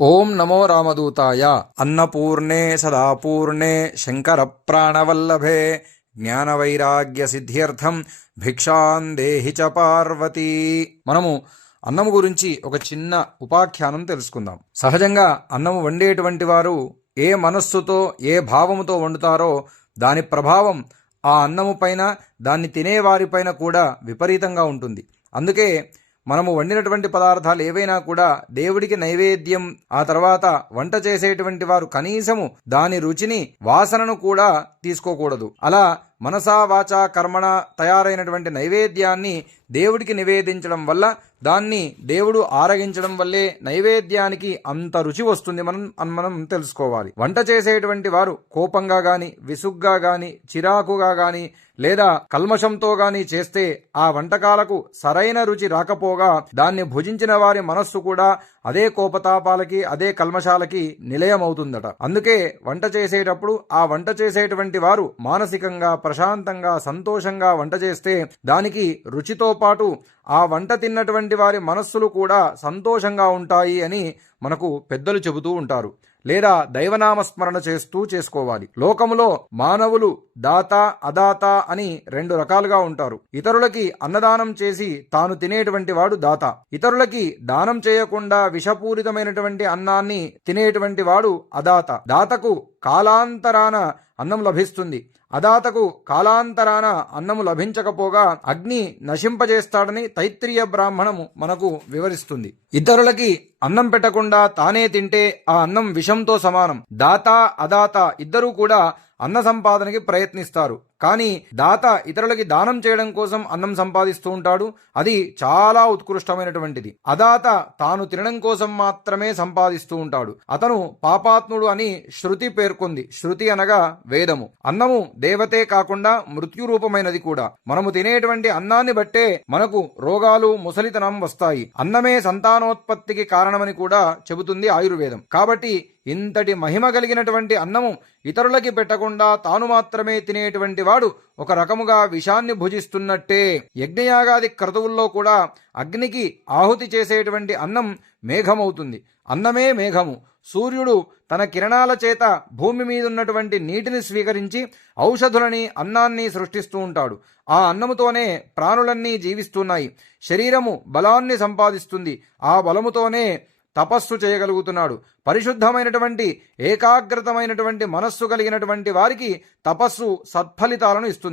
ఓం నమో రామదూతాయ. అన్నపూర్ణే సదాపూర్ణే శంకర ప్రాణవల్లభే జ్ఞానవైరాగ్య సిద్ధ్యర్థం భిక్షాం దేహి చ పార్వతీ. మనము అన్నము గురించి ఒక చిన్న ఉపాఖ్యానం తెలుసుకుందాం. సహజంగా అన్నము వండేటువంటి వారు ఏ మనస్సుతో ఏ భావముతో వండుతారో దాని ప్రభావం ఆ అన్నము పైన దాన్ని తినేవారిపైన కూడా విపరీతంగా ఉంటుంది. అందుకే మనము వండినటువంటి పదార్థాలు ఏవైనా కూడా దేవుడికి నైవేద్యం ఆ తర్వాత వంట చేసేటువంటి వారు కనీసము దాని రుచిని వాసనను కూడా తీసుకోకూడదు. అలా మనసా వాచా కర్మణ తయారైనటువంటి నైవేద్యాన్ని దేవుడికి నివేదించడం వల్ల దాన్ని దేవుడు ఆరగించడం వల్లే నైవేద్యానికి అంత రుచి వస్తుంది మనం అని మనం తెలుసుకోవాలి. వంట చేసేటువంటి వారు కోపంగా గాని విసుగ్గా గాని చిరాకుగా గాని లేదా కల్మషంతో గాని చేస్తే ఆ వంటకాలకు సరైన రుచి రాకపోగా దాన్ని భుజించిన వారి మనస్సు కూడా అదే కోపతాపాలకి అదే కల్మషాలకి నిలయమవుతుందట. అందుకే వంట చేసేటప్పుడు ఆ వంట చేసేటువంటి వారు మానసికంగా ప్రశాంతంగా సంతోషంగా వంట చేస్తే దానికి రుచితో పాటు ఆ వంట తిన్నటువంటి వారి మనస్సులు కూడా సంతోషంగా ఉంటాయి అని మనకు పెద్దలు చెబుతూ ఉంటారు. లేదా దైవనామస్మరణ చేస్తూ చేసుకోవాలి. లోకములో మానవులు దాత అదాత అని రెండు రకాలుగా ఉంటారు. ఇతరులకి అన్నదానం చేసి తాను తినేటువంటి వాడు దాత. ఇతరులకి దానం చేయకుండా విషపూరితమైనటువంటి అన్నాన్ని తినేటువంటి వాడు అదాత. దాతకు కాలాంతరాన అన్నం లభిస్తుంది. అదాతకు కాలాంతరాన అన్నము లభించకపోగా అగ్ని నశింపజేస్తాడని తైత్రీయ బ్రాహ్మణము మనకు వివరిస్తుంది. ఇతరులకి అన్నం పెట్టకుండా తానే తింటే ఆ అన్నం విషంతో సమానం. దాత అదాత ఇద్దరూ కూడా అన్న సంపాదనకి ప్రయత్నిస్తారు. కానీ దాత ఇతరులకి దానం చేయడం కోసం అన్నం సంపాదిస్తూ ఉంటాడు. అది చాలా ఉత్కృష్టమైనటువంటిది. అదాత తాను తినడం కోసం మాత్రమే సంపాదిస్తూ ఉంటాడు. అతను పాపాత్ముడు అని శృతి పేర్కొంది. శృతి అనగా వేదము. అన్నము దేవతే కాకుండా మృత్యు రూపమైనది కూడా. మనము తినేటువంటి అన్నాన్ని బట్టే మనకు రోగాలు ముసలితనం వస్తాయి. అన్నమే సంతానోత్పత్తికి కారణమని కూడా చెబుతుంది ఆయుర్వేదం. కాబట్టి ఇంతటి మహిమ కలిగినటువంటి అన్నము ఇతరులకి పెట్టకుండా తాను మాత్రమే తినేటువంటి వాడు ఒక రకముగా విషాన్ని భుజిస్తున్నట్టే. యజ్ఞయాగాది క్రతువుల్లో కూడా అగ్నికి ఆహుతి చేసేటువంటి అన్నం మేఘమవుతుంది. అన్నమే మేఘము. సూర్యుడు తన కిరణాల చేత భూమి మీదున్నటువంటి నీటిని స్వీకరించి ఔషధులని అన్నాన్ని సృష్టిస్తూ ఉంటాడు. ఆ అన్నముతోనే ప్రాణులన్నీ జీవిస్తున్నాయి. శరీరము బలాన్ని సంపాదిస్తుంది. ఆ బలముతోనే తపస్సు చేయగలుగుతున్నాడు. పరిశుద్ధమైనటువంటి ఏకాగ్రతమైనటువంటి మనస్సు కలిగినటువంటి వారికి తపస్సు సత్ఫలితాలను ఇస్తుంది.